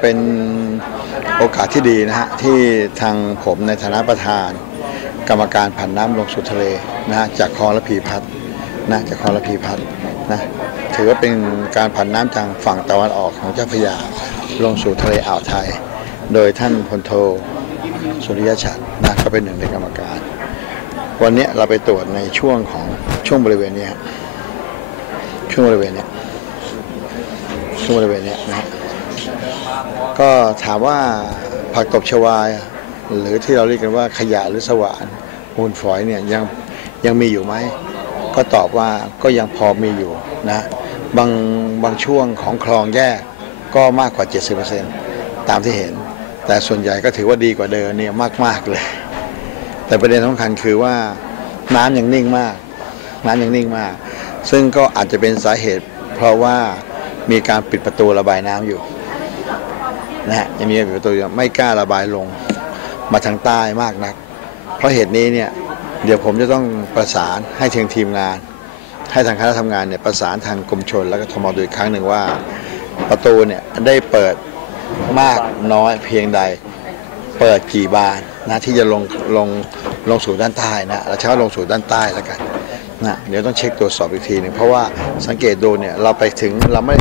เป็นโอกาสที่ดีนะฮะที่ทางผมในฐานะประธาน กรรมการผันน้ำลงสู่ทะเลนะฮะจากคลองระพีพัฒน์นะจากคลองระพีพัฒน์นะถือว่าเป็นการผันน้ำทางฝั่งตะวันออกของเจ้าพระยาลงสู่ทะเลอ่าวไทย โดยท่านพลโทสุริยชัดนะก็เป็นหนึ่งในกรรมการ วันนี้เราไปตรวจในช่วงของช่วงบริเวณเนี้ยช่วงบริเวณเนี้ยช่วงบริเวณเนี้ยนะฮะ ก็ถามว่าผักตบชวาหรือที่เราเรียกกันว่าขยะหรือสว่านมูลฝอยเนี่ยยังยังมีอยู่ไหมก็ตอบว่าก็ยังพอมีอยู่นะบางบางช่วงของคลองแยกก็มากกว่า 70%ตามที่เห็น แต่ส่วนใหญ่ก็ถือว่าดีกว่าเดิมเนี่ยมาก ๆ เลย แต่ประเด็นสำคัญคือว่าน้ำยังนิ่งมาก น้ำยังนิ่งมาก ซึ่งก็อาจจะเป็นสาเหตุ เพราะว่ามีการปิดประตูระบายน้ำอยู่ นะฮะยังมีการปิดประตูอยู่ไม่กล้าระบายลงมาทางใต้มากนัก เพราะเหตุนี้เนี่ยเดี๋ยวผมจะต้องประสานให้ทางทีมงาน ให้ทางคณะทำงานเนี่ยประสานทางกรมชนแล้วก็ทมดูอีกครั้งหนึ่งว่า ประตูเนี่ยได้เปิดมากน้อยเพียงใดเปิดกี่บานนะที่จะลงลงลงสู่ด้านใต้นะเราใช้ว่าลงสู่ด้านใต้แล้วกันนะเดี๋ยวต้องเช็คตรวจสอบอีกทีหนึ่งเพราะว่าสังเกตดูเนี่ยเราไปถึงเราไม่